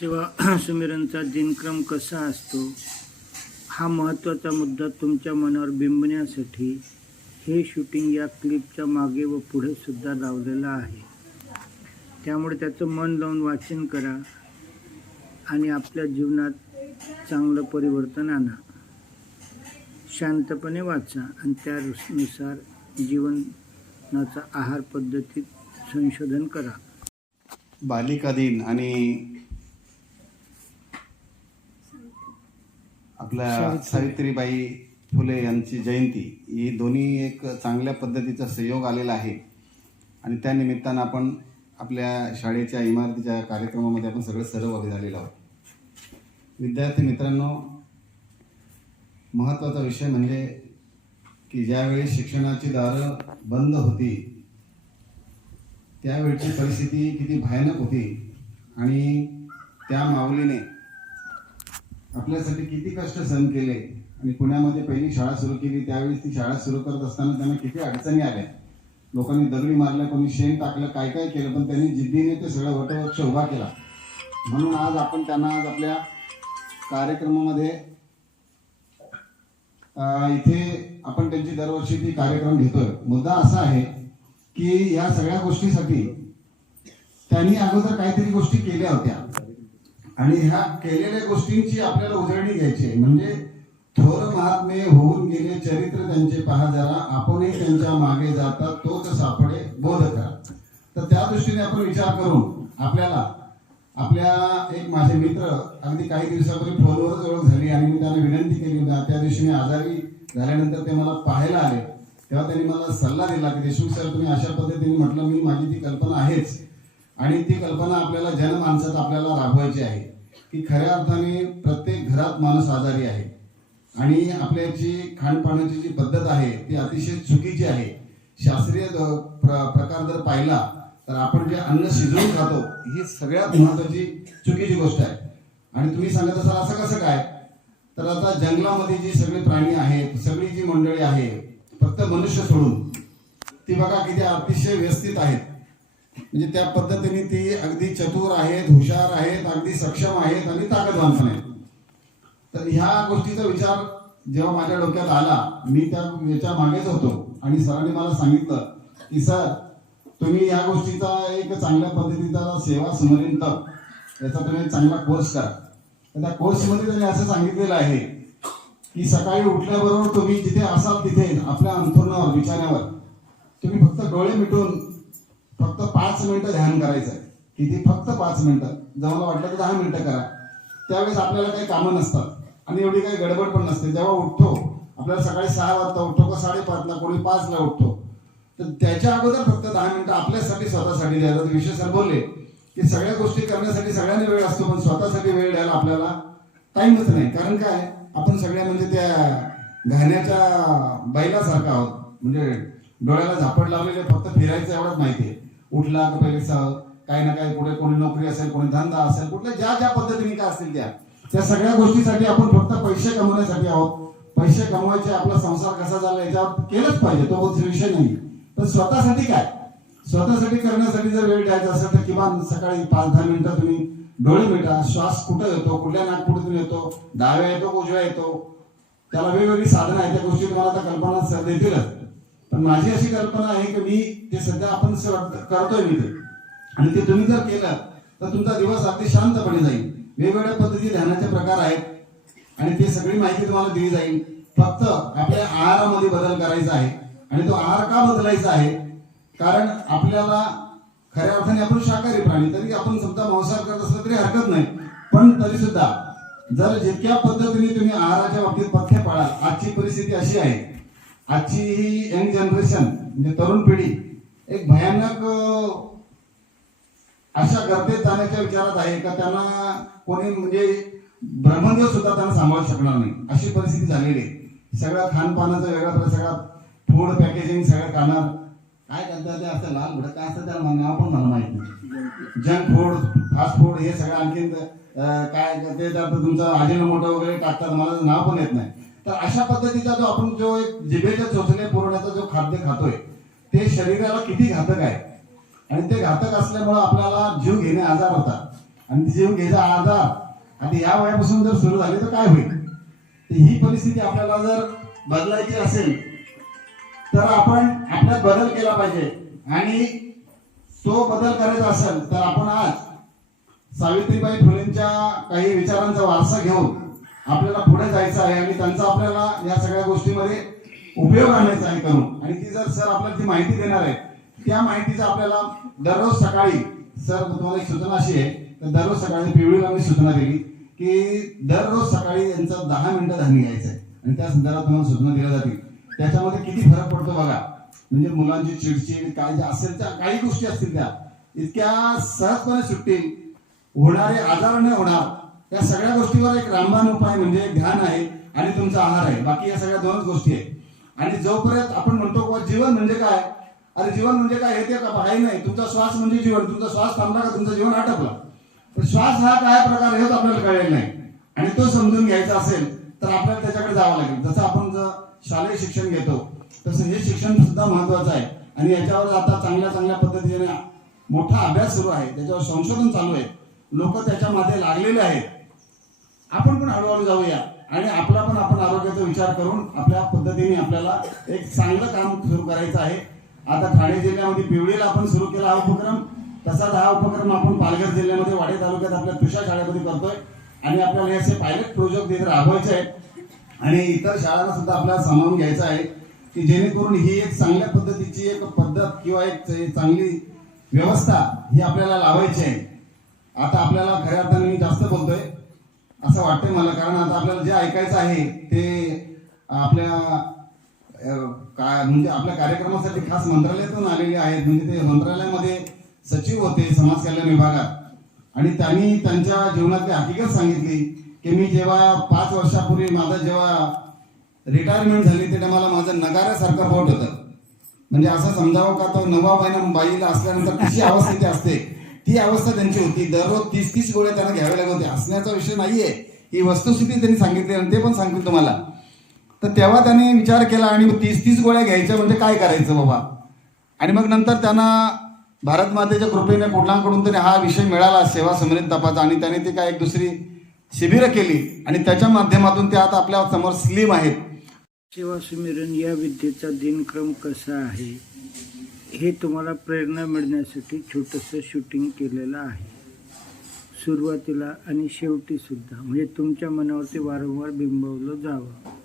सेवा सुमिरनचा दिनक्रम कसा असतो? हा महत्त्वाचा मुद्दा तुमच्या मनावर बिंबण्यासाठी हे शूटिंग या क्लिपच्या मागे व पुढे सुद्धा लावलेलं आहे. त्यामुळे त्याचं मन लावून वाचन करा आणि आपल्या जीवनात चांगलं परिवर्तन आणा. शांतपणे वाचा आणि त्यानुसार जीवनाचा आहार पद्धतीत संशोधन करा. बालिका दिन आणि आपल्या सावित्रीबाई फुले यांची जयंती. ही दोन्ही एक चांगल्या पद्धतीचा संयोग आलेला आहे. आणि त्या निमित्तानं आपण आपल्या शाळेच्या इमारतीच्या कार्यक्रमामध्ये आपण सगळे सहभागी झालेलो आहोत. विद्यार्थी मित्रांनो महत्त्वाचा विषय म्हणजे की ज्यावेळी शिक्षणाची दारं बंद होती त्यावेळची परिस्थिती किती भयानक होती आणि त्या माऊलीने आपल्यासाठी किती कष्ट सहन केले आणि पुण्यामध्ये पहिली शाळा सुरू केली त्यावेळी ती शाळा सुरू करत असताना त्यांना किती अडचणी आल्या? लोकांनी दगडी मारल्या कोणी शेण टाकलं काय काय केलं पण त्यांनी जिद्दीने ते सगळं वटवृक्ष उभा केला. म्हणून आज आपण त्यांना आज आपल्या कार्यक्रमामध्ये इथे आपण त्यांची दरवर्षी ती कार्यक्रम घेतोय. मुद्दा असा आहे की या सगळ्या गोष्टीसाठी त्यांनी अगोदर काहीतरी गोष्टी आणि ह्या केलेल्या गोष्टींची आपल्याला उजळणी घ्यायची आहे. म्हणजे थोर महात्मे होऊन गेले चरित्र त्यांचे पहा जरा आपणही त्यांच्या मागे जातात तोच सापडे बोध करा. तर त्या दृष्टीने आपण विचार करून आपल्याला आपल्या एक माझे मित्र अगदी काही दिवसापूर्वी फोनवरच ओळख झाली आणि मी त्यांना विनंती केली होती त्या दिवशी मी आजारी झाल्यानंतर ते मला पाहायला आले. तेव्हा त्यांनी मला सल्ला दिला की देशमुख सर तुम्ही अशा पद्धतीने म्हटलं मी माझी ती कल्पना आहेच. आणि ती कल्पना आपल्याला जनमानसात आपल्याला राबवायची आहे. की खऱ्या अर्थाने प्रत्येक घरात माणूस आजारी आहे. आणि आपल्याची खाणपाण्याची जी पद्धत आहे ती अतिशय चुकीची आहे. शास्त्रीय प्र- प्रकार जर पाहिला तर आपण जे अन्न शिजवून खातो ही सगळ्यात महत्वाची चुकीची गोष्ट आहे. आणि तुम्ही सांगत असाल असं कसं काय? तर आता जंगलामध्ये जी सगळे प्राणी आहेत सगळी जी मंडळी आहे फक्त मनुष्य सोडून ती बघा किती अतिशय व्यवस्थित आहेत. म्हणजे त्या पद्धतीने ती अगदी चतुर आहेत हुशार आहेत अगदी सक्षम आहेत आणि ताकदवान पण आहेत. तर ह्या गोष्टीचा विचार जेव्हा माझ्या डोक्यात आला मी त्या याच्या मागेच होतो आणि सरांनी मला सांगितलं की सर तुम्ही या गोष्टीचा एक चांगल्या पद्धतीचा सेवा स्मरण तप याचा तुम्ही चांगला कोर्स करा. तर त्या कोर्समध्ये त्यांनी असं सांगितलेलं आहे की सकाळी उठल्याबरोबर तुम्ही जिथे असाल तिथे आपल्या अंथरुणावर बिछाण्यावर तुम्ही फक्त डोळे मिटून फक्त पाच मिनिटं ध्यान करायचं आहे किती? फक्त पाच मिनिटं. जर वाटलं तर दहा मिनिटं करा. त्यावेळेस आपल्याला काही कामं नसतात. आणि एवढी काही गडबड पण नसते. जेव्हा उठतो आपल्याला सकाळी सहा वाजता उठतो का साडेपाचला कोणी पाचला उठतो. तर त्याच्या अगोदर फक्त दहा मिनिटं आपल्यासाठी स्वतःसाठी द्यायला तर विषय सर बोलले की सगळ्या गोष्टी करण्यासाठी सगळ्यांना वेळ असतो पण स्वतःसाठी वेळ द्यायला आपल्याला टाईमच नाही. कारण काय? आपण सगळ्या म्हणजे त्या घाण्याच्या बैलासारखा आहोत. म्हणजे डोळ्याला झापड लावलेले फक्त फिरायचं एवढंच माहिती आहे. उठला का पहिले काही ना काही कुठे कोणी नोकरी असेल कोणी धंदा असेल कुठल्या ज्या ज्या पद्धतीने काय असतील त्या. त्या सगळ्या गोष्टीसाठी आपण फक्त पैसे कमवण्यासाठी आहोत. पैसे कमवायचे आपला संसार कसा झाला याच्यावर केलंच पाहिजे तो विषय नाही. पण स्वतःसाठी काय? स्वतःसाठी करण्यासाठी जर वेळ द्यायचा असेल तर किमान सकाळी पाच दहा मिनिटं तुम्ही डोळे मिटा श्वास कुठं येतो कुठल्या नागपुडीतून येतो डाव्या येतो उजव्या येतो. त्याला वेगवेगळी साधनं आहेत त्या गोष्टी तुम्हाला आता कल्पना देतीलच. पण माझी अशी कल्पना आहे की मी ते सध्या आपण करतोय मी ते आणि ते तुम्ही जर केलं तर तुमचा दिवस अगदी शांतपणे जाईल. वेगवेगळ्या पद्धती ध्यानाचे प्रकार आहेत आणि ते सगळी माहिती तुम्हाला दिली जाईल. फक्त आपल्या आहारामध्ये बदल करायचा आहे आणि तो आहार का बदलायचा आहे? कारण आपल्याला खऱ्या अर्थाने आपण शाकाहारी प्राणी तरी आपण समजा मांसाहार करत असलं तरी हरकत नाही. पण तरी सुद्धा जर जितक्या पद्धतीने तुम्ही आहाराच्या बाबतीत पथ्य पाळाल आजची परिस्थिती अशी आहे आजची ही यंग जनरेशन म्हणजे तरुण पिढी एक भयानक अशा गर्दीत जाण्याच्या विचारात आहे का त्यांना कोणी म्हणजे ब्रह्मदेव सुद्धा त्यांना सांभाळू शकणार नाही. अशी परिस्थिती झालेली आहे. सगळं खानपानाचं वेगळा सगळा फूड पॅकेजिंग सगळं खाणार. काय करतात ते असं लाल घोडं काय असतं त्याला नाव पण मला माहीत नाही. जंक फूड फास्ट फूड हे सगळं आणखीन काय ते तुमचं तुमचं मोठं वगैरे टाकतात मला नाव पण येत नाही. तर अशा पद्धतीचा जो आपण जो एक जिभेच्या चोचले पुरवण्याचा जो खाद्य खातोय ते शरीराला किती घातक आहे? आणि ते घातक असल्यामुळं आपल्याला जीव घेणे आजार होतात. आणि जीव घ्यायचा आजार आणि या वयापासून जर सुरू झाले तर काय होईल? तर ही परिस्थिती आपल्याला जर बदलायची असेल तर आपण आपल्यात बदल केला पाहिजे. आणि तो बदल करायचा असेल तर आपण आज सावित्रीबाई फुलेंच्या काही विचारांचा वारसा घेऊन आपल्याला पुढे जायचं आहे आणि त्यांचा आपल्याला या सगळ्या गोष्टीमध्ये उपयोग आणायचा आहे करून. आणि ती जर सर आपल्याला ती माहिती देणार आहे त्या माहितीचा आपल्याला दररोज सकाळी सर तुम्हाला एक सूचना अशी आहे तर दररोज सकाळी पिवळीला मी सूचना दिली की दररोज सकाळी यांचा दहा मिनिटं धान्य घ्यायचं आहे. आणि त्या संदर्भात तुम्हाला सूचना दिल्या जातील. त्याच्यामध्ये किती फरक पडतो बघा. म्हणजे मुलांची चिडचिड काय ज्या असेल त्या काही गोष्टी असतील त्या. इतक्या सहजपणे सुटतील. होणारे आजार न होणार. या सगळ्या गोष्टीवर एक रामबाण उपाय म्हणजे ध्यान आहे आणि तुमचा आहार आहे. बाकी या सगळ्या दोनच गोष्टी आहेत. आणि जोपर्यंत आपण म्हणतो की जीवन म्हणजे काय? अरे जीवन म्हणजे काय हे ते का काही नाही. तुमचा श्वास म्हणजे जीवन. तुमचा श्वास थांबला का तुमचं जीवन आटपला? पण श्वास हा काय प्रकार हेच आपल्याला कळेल नाही. आणि तो समजून घ्यायचा असेल तर आपल्याला त्याच्याकडे जावं लागेल. जसं आपण जर शालेय शिक्षण घेतो तसं हे शिक्षण सुद्धा महत्वाचं आहे. आणि याच्यावर आता चांगल्या चांगल्या पद्धतीने मोठा अभ्यास सुरू आहे. त्याच्यावर संशोधन चालू आहे. लोक त्याच्यामध्ये लागलेले आहेत. आपण पण हळूहळू जाऊया. आणि आपला पण आपण आरोग्याचा विचार करून आपल्या पद्धतीने आपल्याला एक चांगलं काम सुरू करायचं आहे. आता ठाणे जिल्ह्यामध्ये पिवळीला आपण सुरू केला हा उपक्रम. तसाच हा उपक्रम आपण पालघर जिल्ह्यामध्ये वाडे तालुक्यात आपल्या तुषार शाळेमध्ये करतोय. आणि आपल्याला हे असे पायलट प्रोजेक्ट तिथे राबवायचे आहेत. आणि इतर शाळांना सुद्धा आपल्याला सामावून घ्यायचं आहे की जेणेकरून ही एक चांगल्या पद्धतीची एक पद्धत किंवा एक चांगली व्यवस्था ही आपल्याला लावायची आहे. आता आपल्याला खऱ्या अर्थाने मी जास्त बोलतोय. असं वाटतंय मला कारण आता आपल्याला जे ऐकायचं आहे ते आपल्या काय म्हणजे आपल्या कार्यक्रमासाठी खास मंत्रालयातून आलेले आहेत. म्हणजे ते मंत्रालयामध्ये सचिव होते समाज कल्याण विभागात. आणि त्यांनी त्यांच्या जीवनातली हकीकत सांगितली की मी जेव्हा पाच वर्षापूर्वी माझं जेव्हा रिटायरमेंट झाली तेव्हा मला माझं नगाऱ्यासारखं पोट होतं. म्हणजे असं समजावं का तो नवा महिना बाईला असल्यानंतर कशी अवस्थिती असते? ही अवस्था त्यांची होती. दररोज तीस तीस गोळ्या त्यांना घ्याव्या लागत होत्या असण्याचा विषय नाहीये. ही वस्तुस्थिती त्यांनी सांगितली आणि ते पण सांगतील तुम्हाला. तर तेव्हा त्यांनी विचार केला आणि मग तीस तीस गोळ्या घ्यायच्या म्हणजे काय करायचं बाबा? आणि मग नंतर त्यांना भारत मातेच्या कृपेने कुठलाकडून तरी हा विषय मिळाला सेवा समृद्ध तपाचा. आणि त्याने ती काय एक दुसरी शिबिरं केली. आणि त्याच्या माध्यमातून ते आता आपल्यासमोर स्लिम आहेत. सेवा सुमिरन या विद्येचा दिनक्रम कसा आहे? हे तुम्हाला प्रेरणा मिळण्यासाठी छोटंसं शूटिंग केलेलं आहे. सुरुवातीला आणि शेवटीसुद्धा म्हणजे तुमच्या मनावरती वारंवार बिंबवलं जावं.